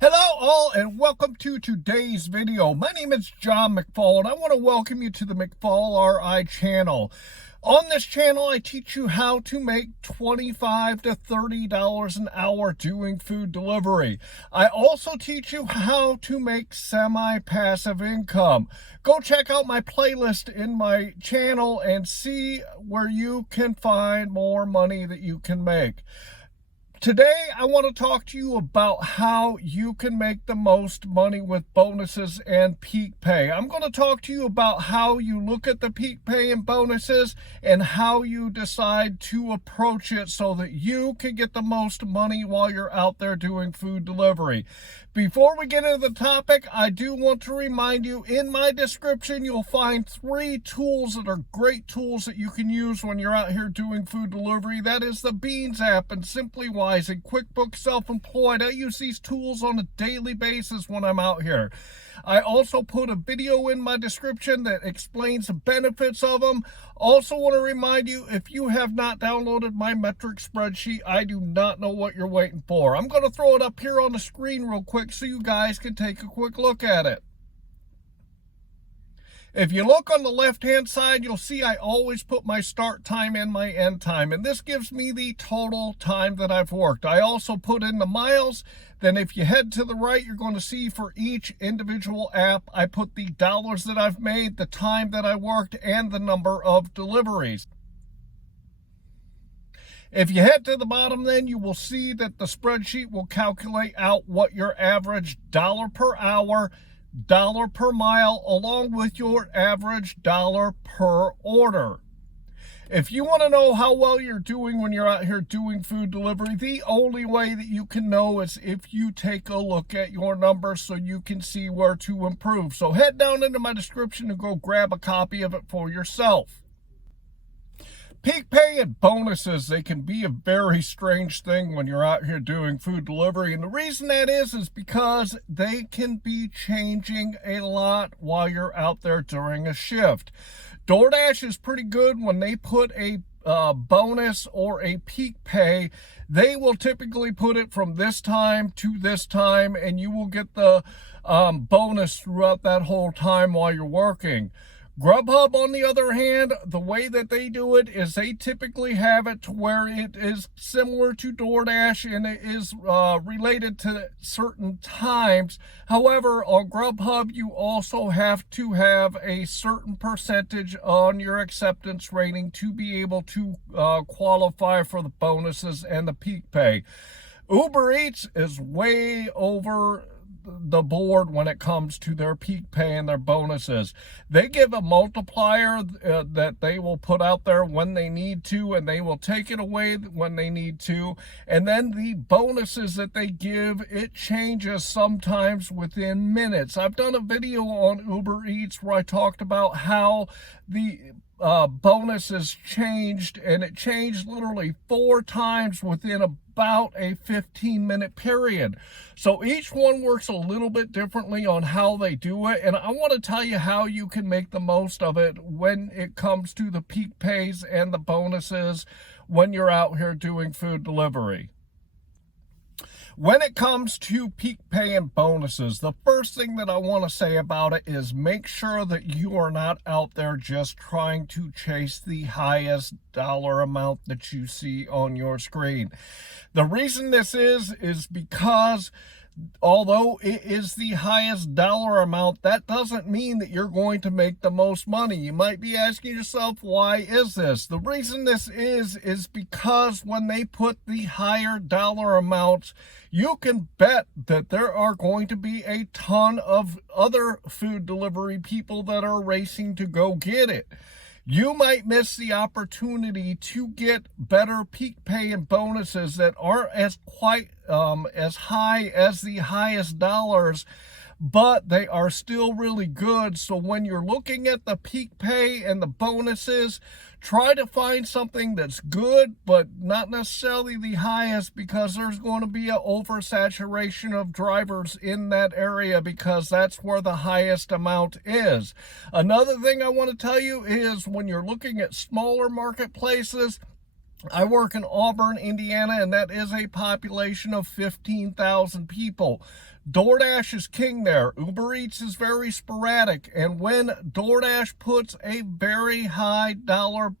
Hello all and welcome to today's video. My name is John McFall and I want to welcome you to the McFallRI channel. On this channel, I teach you how to make $25 to $30 an hour doing food delivery. I also teach you how to make semi-passive income. Go check out my playlist in my channel and see where you can find more money that you can make. Today, I want to talk to you about how you can make the most money with bonuses and peak pay. I'm going to talk to you about how you look at the peak pay and bonuses and how you decide to approach it so that you can get the most money while you're out there doing food delivery. Before we get into the topic, I do want to remind you, in my description, you'll find 3 tools that are great tools that you can use when you're out here doing food delivery. That is the Beans app and SimplyWise and QuickBooks Self-Employed. I use these tools on a daily basis when I'm out here. I also put a video in my description that explains the benefits of them. Also want to remind you, if you have not downloaded my Metrics Spreadsheet, I do not know what you're waiting for. I'm going to throw it up here on the screen real quick so you guys can take a quick look at it. If you look on the left-hand side, you'll see I always put my start time and my end time, and this gives me the total time that I've worked. I also put in the miles. Then if you head to the right, you're going to see for each individual app, I put the dollars that I've made, the time that I worked, and the number of deliveries. If you head to the bottom, then you will see that the spreadsheet will calculate out what your average dollar per hour, dollar per mile, along with your average dollar per order. If you want to know how well you're doing when you're out here doing food delivery, the only way that you can know is if you take a look at your numbers so you can see where to improve. So head down into my description and go grab a copy of it for yourself. Peak pay and bonuses, they can be a very strange thing when you're out here doing food delivery. And the reason that is because they can be changing a lot while you're out there during a shift. DoorDash is pretty good when they put a bonus or a peak pay. They will typically put it from this time to this time, and you will get the bonus throughout that whole time while you're working. GrubHub, on the other hand, the way that they do it is they typically have it to where it is similar to DoorDash and it is related to certain times. However, on GrubHub, you also have to have a certain percentage on your acceptance rating to be able to qualify for the bonuses and the peak pay. Uber Eats is way over the board when it comes to their peak pay and their bonuses. They give a multiplier that they will put out there when they need to, and they will take it away when they need to. And then the bonuses that they give, it changes sometimes within minutes. I've done a video on Uber Eats where I talked about how the bonuses changed, and it changed literally 4 times within about a 15-minute period. So each one works a little bit differently on how they do it, and I want to tell you how you can make the most of it when it comes to the peak pays and the bonuses when you're out here doing food delivery. When it comes to peak pay and bonuses, the first thing that I want to say about it is make sure that you are not out there just trying to chase the highest dollar amount that you see on your screen. The reason this is because although it is the highest dollar amount, that doesn't mean that you're going to make the most money. You might be asking yourself, why is this? The reason this is because when they put the higher dollar amounts, you can bet that there are going to be a ton of other food delivery people that are racing to go get it. You might miss the opportunity to get better peak pay and bonuses that aren't as quite as high as the highest dollars, but they are still really good. So when you're looking at the peak pay and the bonuses, try to find something that's good, but not necessarily the highest, because there's going to be an oversaturation of drivers in that area because that's where the highest amount is. Another thing I want to tell you is when you're looking at smaller marketplaces, I work in Auburn, Indiana, and that is a population of 15,000 people. DoorDash is king there. Uber Eats is very sporadic. And when DoorDash puts a very high dollar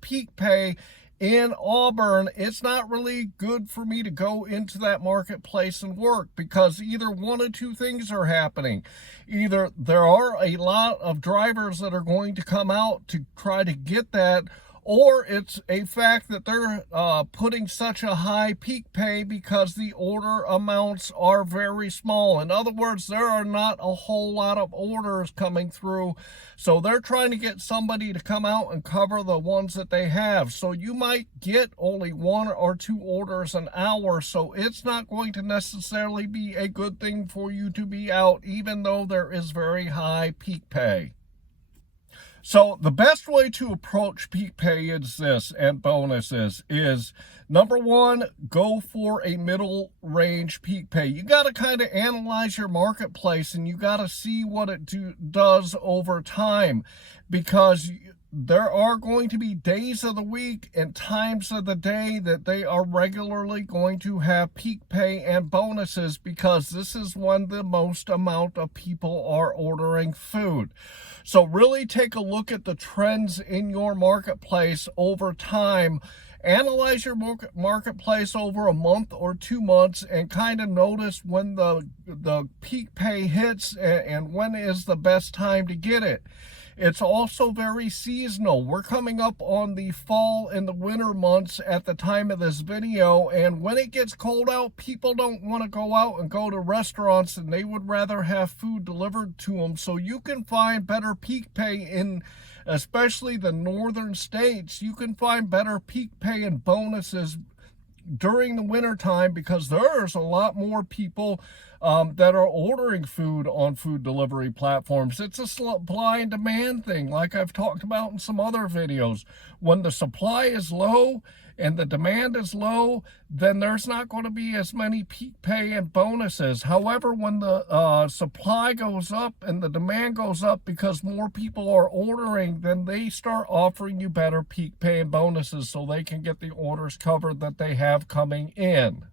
peak pay in Auburn, it's not really good for me to go into that marketplace and work, because either one of two things are happening. Either there are a lot of drivers that are going to come out to try to get that, or it's a fact that they're putting such a high peak pay because the order amounts are very small. In other words, there are not a whole lot of orders coming through, so they're trying to get somebody to come out and cover the ones that they have. So you might get only 1 or 2 orders an hour, so it's not going to necessarily be a good thing for you to be out, even though there is very high peak pay. So the best way to approach peak pay is this, and bonuses, is number one, go for a middle range peak pay. You got to kind of analyze your marketplace, and you got to see what it does over time, because there are going to be days of the week and times of the day that they are regularly going to have peak pay and bonuses, because this is when the most amount of people are ordering food. So really take a look at the trends in your marketplace over time. Analyze your marketplace over a month or 2 months and kind of notice when the peak pay hits and when is the best time to get it. It's also very seasonal. We're coming up on the fall and the winter months at the time of this video, and when it gets cold out, people don't want to go out and go to restaurants, and they would rather have food delivered to them. So you can find better peak pay in especially the northern states. You can find better peak pay and bonuses during the winter time, because there's a lot more people that are ordering food on food delivery platforms. It's a supply and demand thing, like I've talked about in some other videos. When the supply is low and the demand is low, then there's not going to be as many peak pay and bonuses. However, when the supply goes up and the demand goes up because more people are ordering, then they start offering you better peak pay and bonuses so they can get the orders covered that they have coming in.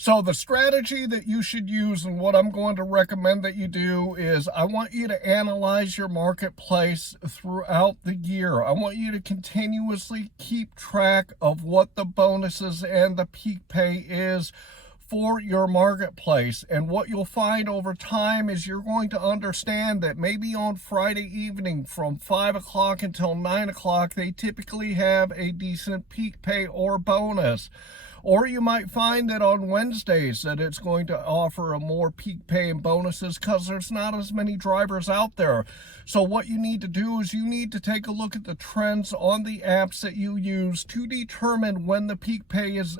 So the strategy that you should use, and what I'm going to recommend that you do, is I want you to analyze your marketplace throughout the year. I want you to continuously keep track of what the bonuses and the peak pay is for your marketplace. And what you'll find over time is you're going to understand that maybe on Friday evening from 5 o'clock until 9 o'clock, they typically have a decent peak pay or bonus. Or you might find that on Wednesdays that it's going to offer a more peak pay and bonuses because there's not as many drivers out there. So what you need to do is you need to take a look at the trends on the apps that you use to determine when the peak pay is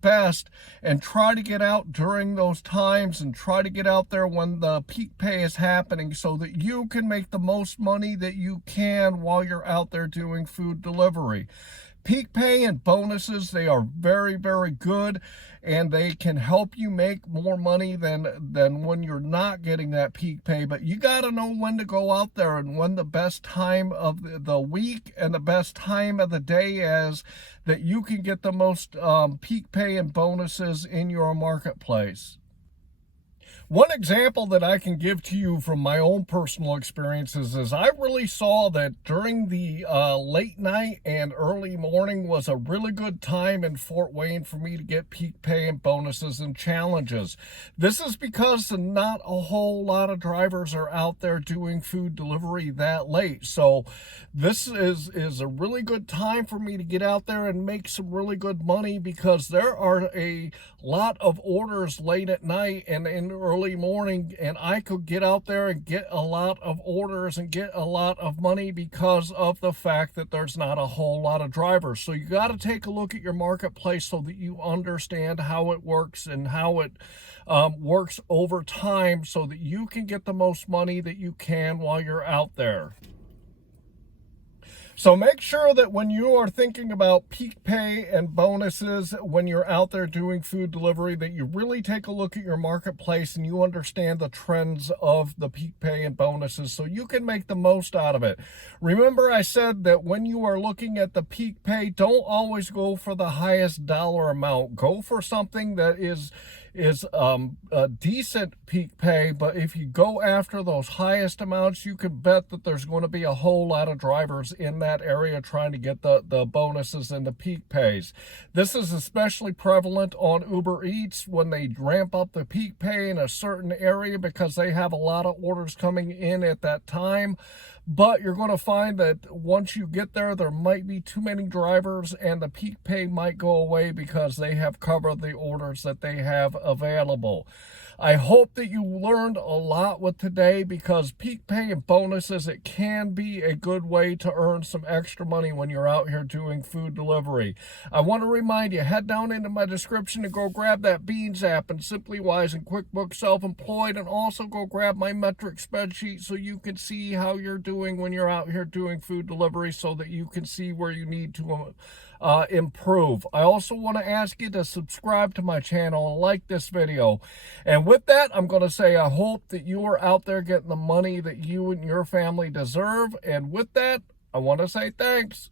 best, and try to get out during those times, and try to get out there when the peak pay is happening so that you can make the most money that you can while you're out there doing food delivery. Peak pay and bonuses, they are very, very good, and they can help you make more money than when you're not getting that peak pay. But you got to know when to go out there and when the best time of the week and the best time of the day is, that you can get the most peak pay and bonuses in your marketplace. One example that I can give to you from my own personal experiences is I really saw that during the late night and early morning was a really good time in Fort Wayne for me to get peak pay and bonuses and challenges. This is because not a whole lot of drivers are out there doing food delivery that late. So this is a really good time for me to get out there and make some really good money, because there are a lot of orders late at night and in early morning, and I could get out there and get a lot of orders and get a lot of money because of the fact that there's not a whole lot of drivers. So you got to take a look at your marketplace so that you understand how it works and how it works over time, so that you can get the most money that you can while you're out there. So make sure that when you are thinking about peak pay and bonuses, when you're out there doing food delivery, that you really take a look at your marketplace and you understand the trends of the peak pay and bonuses so you can make the most out of it. Remember, I said that when you are looking at the peak pay, don't always go for the highest dollar amount. Go for something that is a decent peak pay, but if you go after those highest amounts, you can bet that there's going to be a whole lot of drivers in that area trying to get the bonuses and the peak pays. This is especially prevalent on Uber Eats when they ramp up the peak pay in a certain area because they have a lot of orders coming in at that time. But you're going to find that once you get there, there might be too many drivers and the peak pay might go away because they have covered the orders that they have available. I hope that you learned a lot with today, because peak pay and bonuses, it can be a good way to earn some extra money when you're out here doing food delivery. I want to remind you, head down into my description and go grab that Beans app and Simply Wise and QuickBooks Self-Employed, and also go grab my Metrics Spreadsheet so you can see how you're doing when you're out here doing food delivery, so that you can see where you need to improve. I also want to ask you to subscribe to my channel and like this video. And with that, I'm going to say I hope that you are out there getting the money that you and your family deserve. And with that, I want to say thanks.